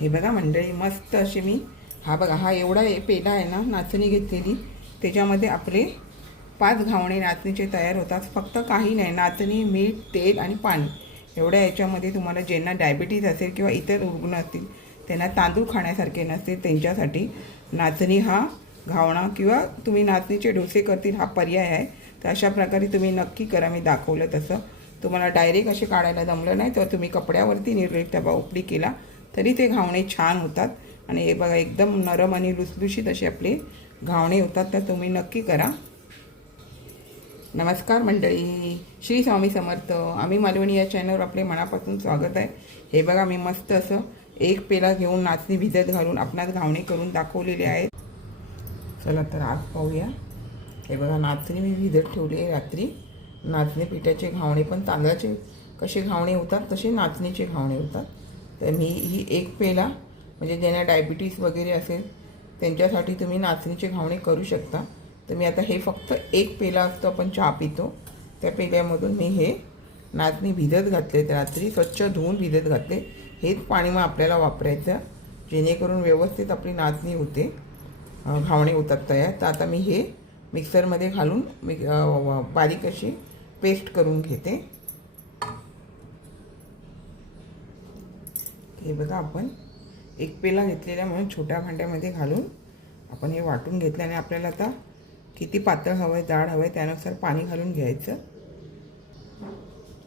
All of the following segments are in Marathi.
हे बघा मंडळी मस्त अशी मी हा बघा हा एवढा पेढा आहे ना नाचणी घेतलेली. त्याच्यामध्ये आपले पाच घावणे नाचणीचे तयार होतात. फक्त काही नाही नाचणी मीठ तेल आणि पाणी. एवढ्या याच्यामध्ये तुम्हाला ज्यांना डायबिटीज असेल किंवा इतर रुग्ण असतील त्यांना तांदूळ खाण्यासारखे नसतील त्यांच्यासाठी नाचणी हा घावणा किंवा तुम्ही नाचणीचे डोसे करतील हा पर्याय आहे. तर अशा प्रकारे तुम्ही नक्की करा मी दाखवलं तसं. तुम्हाला डायरेक्ट असे काढायला जमलं नाही तर तुम्ही कपड्यावरती निर्लेप डबा उपडी केला. तरी ते घावणे छान होतात. आणि हे बघा एकदम नरम आणि लुसलुशीत असे आपले घावणे होतात. तर तुम्ही नक्की करा. नमस्कार मंडळी. श्री स्वामी समर्थ. आम्ही मालवणी या चॅनलवर आपले मनापासून स्वागत आहे. हे बघा मी मस्त असं एक पेला घेऊन नाचणी भिजत घालून आपणास घावणे करून दाखवलेले आहेत. चला तर आज पाहूया. हे बघा नाचणी मी भिजत ठेवली आहे रात्री. नाचणी पिठाचे घावणे पण तांदळाचे कसे घावणे होतात तसे नाचणीचे घावणे होतात. तर मी ही एक पेला म्हणजे ज्यांना डायबिटीस वगैरे असेल त्यांच्यासाठी तुम्ही नाचणीचे घावणे करू शकता. तर मी आता हे फक्त एक पेला असतो आपण चहा पितो. त्या पेल्यामधून मी हे नाचणी भिजत घातले रात्री स्वच्छ धुवून भिजत घातले. हेच पाणी मग आपल्याला वापरायचं जेणेकरून व्यवस्थित आपली नाचणी होते. घावणे होतात तयार. तर आता मी हे मिक्सरमध्ये घालून बारीक अशी पेस्ट करून घेते. हे बघा आपण एक पेला घेतलेला म्हणून छोट्या भांड्यामध्ये घालून आपण हे वाटून घेतल्याने आपल्याला आता किती पातळ हवं आहे जाड हवं आहे त्यानुसार पाणी घालून घ्यायचं.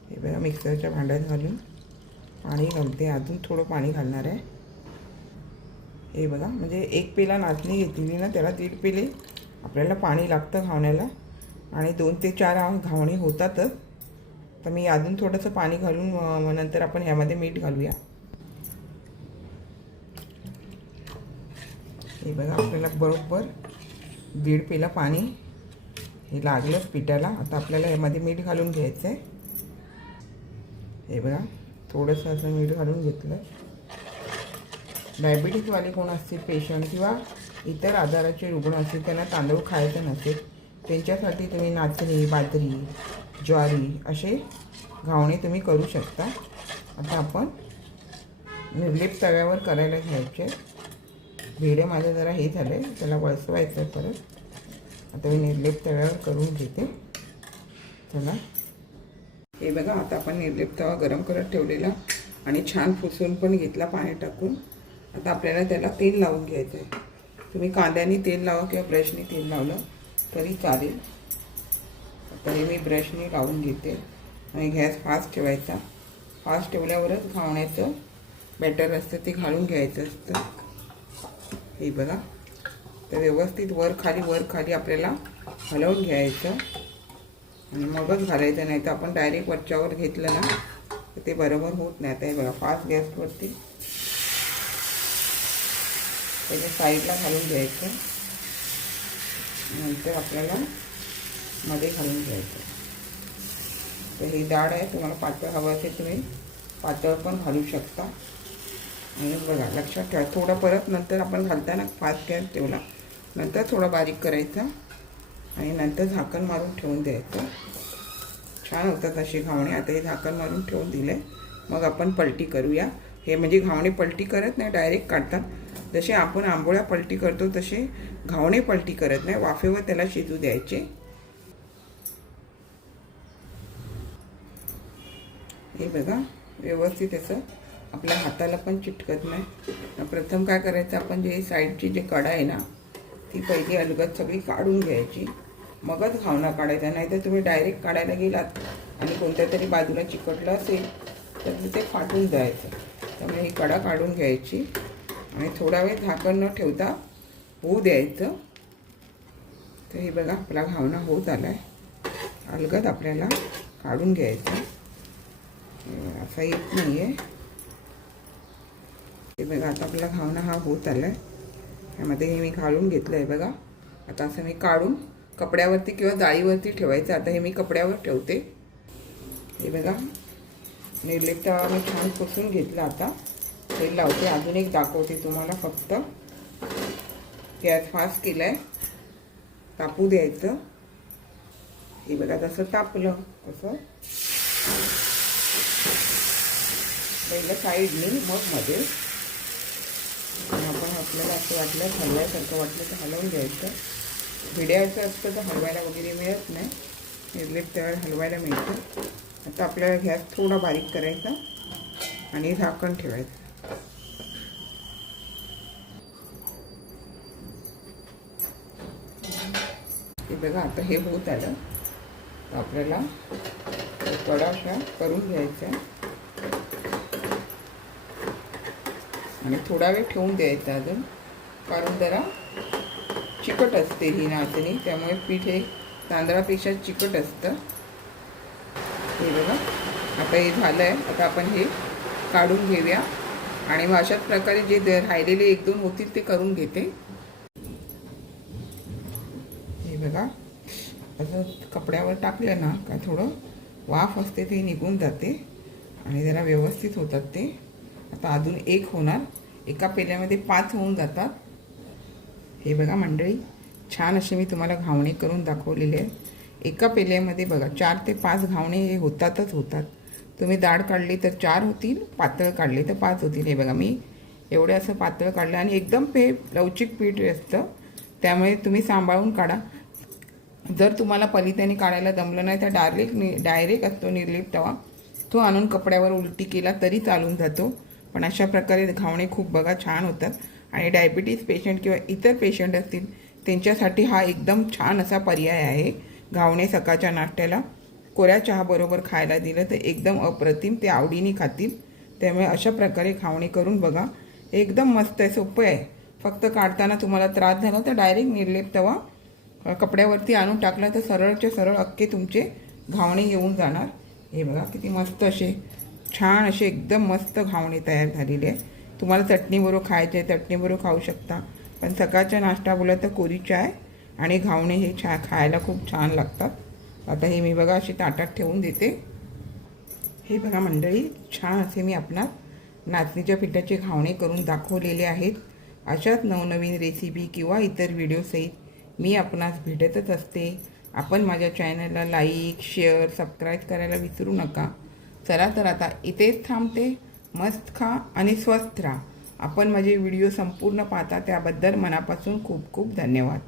हे बघा मिक्सरच्या भांड्यात घालून पाणी घालते. अजून थोडं पाणी घालणार आहे. हे बघा म्हणजे एक पेला नाचणी घेतलेली ना त्याला दीड पेले आपल्याला पाणी लागतं घावण्याला. आणि दोन ते चार घावणे होतातच. तर मी अजून थोडंसं पाणी घालून मग नंतर आपण ह्यामध्ये मीठ घालूया. हे बघा आपल्याला बरोबर दीड पेला पाणी हे लागलं पिठाला. आता आपल्याला ह्यामध्ये मीठ घालून घ्यायचं आहे हे बघा थोडंसं असं मीठ घालून घेतलं. डायबिटीजवाले कोण असतील पेशंट किंवा इतर आजाराचे रुग्ण असतील त्यांना तांदूळ खायचं नसेल त्यांच्यासाठी तुम्ही नाचणी बाजरी ज्वारी असे घावणे तुम्ही करू शकता. आता आपण निर्लेप तव्यावर करायला घ्यायचे. भिडे माझं जरा हे झालं आहे त्याला वळसवायचं आहे परत. आता मी निर्लेप तव्यावर करून घेते. चला. हे बघा आता आपण निर्लेप तवा गरम करत ठेवलेला आणि छान पुसून पण घेतला पाणी टाकून. आता आपल्याला त्याला तेल लावून घ्यायचं आहे तुम्ही कांद्याने तेल लावा किंवा ब्रशने तेल लावलं तरी चालेल. तरी मी ब्रशने लावून घेते. आणि गॅस फास्ट ठेवायचा. फास्ट ठेवल्यावरच घावण्याचं बॅटर असतं ते घालून घ्यायचं असतं. हे बघा. तर व्यवस्थित वर खाली वर खाली आपल्याला हलवून घ्यायचं. आणि मगच घालायचं नाही तर आपण डायरेक्ट वरच्यावर घेतलं ना तर ते बरोबर होत नाही. आता हे बघा फास्ट गॅसवरती त्याच्या साईडला घालून घ्यायचं. नंतर आपल्याला मध्ये घालून घ्यायचं. तर ही डाळ आहे तुम्हाला पातळ हवं असेल तुम्ही पातळ पण घालू शकता. आणि बघा लक्षात ठेवा थोडं परत नंतर आपण घालताना फास्ट गॅस ठेवला. नंतर थोडं बारीक करायचं आणि नंतर झाकण मारून ठेवून द्यायचं. छान होतात अशी घावणे. आता हे झाकण मारून ठेवून दिले मग आपण पलटी करूया. हे म्हणजे घावणे पलटी करत नाही डायरेक्ट काढतात. जसे आपण आंबोळ्या पलटी करतो तसे घावणे पलटी करत नाही. वाफेवर त्याला शिजू द्यायचे. हे बघा व्यवस्थित असं आपल्या हाताला पण चिटकत नाही. प्रथम काय करायचं आपण जे साईडची जे कडा आहे ना ती पहिली अलगद सगळी काढून घ्यायची. मगच घावणा काढायचा नाही तर तुम्ही डायरेक्ट काढायला गेलात आणि कोणत्या तरी बाजूला चिकटलं असेल तर ते फाटून जायचं. त्यामुळे ही कडा काढून घ्यायची आणि थोडा वेळ झाकण न ठेवता होऊ द्यायचं. तर हे बघा आपला घावणा होत आला आहे अलगद आपल्याला काढून घ्यायचं. असा येत नाही आहे हे बघा आता आपला घावणा हा होत आला आहे ह्यामध्ये हे मी घालून घेतलं आहे बघा. आता असं मी काढून कपड्यावरती किंवा जाळीवरती ठेवायचं. आता हे मी कपड्यावर ठेवते. हे बघा. निर्लेप तवा मी छान पुसून घेतला आता. तेल लावते. अजून एक दाखवते तुम्हाला फक्त. गॅस फास्ट केला आहे तापू द्यायचं. हे बघा जसं तापलं तसं. पहिलं साईडनी मग मध्ये आपण आपल्याला असं वाटलं हलवायसारखं वाटलं तर हलवून घ्यायचं. भिड्याचं असतं तर हलवायला वगैरे मिळत नाही. निर्लिप तयार हलवायला मिळतं. आता आपल्याला गॅस थोडा बारीक करायचा आणि झाकण ठेवायचं. हे बघा आता हे होत आलं. आपल्याला कडा अशा करून घ्यायचा आणि थोडा वेळ ठेवून द्यायचा अजून. कारण जरा चिकट असते ही नाचणी त्यामुळे पीठ हे तांदळापेक्षा चिकट असतं. हे बघा. आता हे झालं आहे आता आपण हे काढून घेऊया. आणि मग अशाच प्रकारे जे राहिलेले एक दोन होतील ते करून घेते. हे बघा. असं कपड्यावर टाकलं ना का थोडं वाफ असते ते निघून जाते. आणि जरा व्यवस्थित होतात ते. आता अजून एक होणार. एका पेल्यामध्ये पाच होऊन जातात. हे बघा मंडळी छान असे मी तुम्हाला घावणे करून दाखवलेले आहे. एका पेल्यामध्ये बघा चार ते पाच घावणे हे होतातच होतात. तुम्ही दाढ काढली तर चार होतील पातळ काढली तर पाच होतील. हे बघा मी एवढे असं पातळ काढलं आणि एकदम पे लवचिक पीठ असतं. त्यामुळे तुम्ही सांभाळून काढा. जर तुम्हाला पलित्याने काढायला जमलं नाही तर डायरेक्ट नि डायरेक्ट असतो निर्लिप तवा तो आणून कपड्यावर उलटी केला तरी चालून जातो. पण अशा प्रकारे घावणे खूप बघा छान होतात. आणि डायबिटीज पेशंट किंवा इतर पेशंट असतील त्यांच्यासाठी हा एकदम छान असा पर्याय आहे. घावणे सकाळच्या नाश्त्याला. कोऱ्या चहाबरोबर खायला दिलं तर एकदम अप्रतिम ते आवडीने खातील. त्यामुळे अशा प्रकारे खावणे करून बघा. एकदम मस्त आहे सोपं आहे. फक्त काढताना तुम्हाला त्रास झाला तर डायरेक्ट निर्लेप तवा कपड्यावरती आणून टाकला तर सरळचे सरळ अख्खे तुमचे घावणे येऊन जाणार. हे बघा किती मस्त असे छान असे एकदम मस्त घावणे तयार झालेली आहे. तुम्हाला चटणीबरोबर खायचे आहे चटणीबरोबर खाऊ शकता. पण सकाळचा नाश्ता बोला तर कोरी चाय आणि घावणे हे छा खायला खूप छान लागतात. आता हे मी बघा अशी ताटात ठेवून देते. हे बघा मंडळी छान असे मी आपणास नाचणीच्या पिठाचे घावणे करून दाखवलेले आहेत. अशाच नवनवीन रेसिपी किंवा इतर व्हिडिओसहित मी आपणास भेटतच असते. आपण माझ्या चॅनलला लाईक शेअर सबस्क्राईब करायला विसरू नका. चला तर आता इथेच थांबते. मस्त खा आणि स्वस्थ राहा. आपण माझे व्हिडिओ संपूर्ण पाहता त्याबद्दल मनापासून खूप खूप धन्यवाद.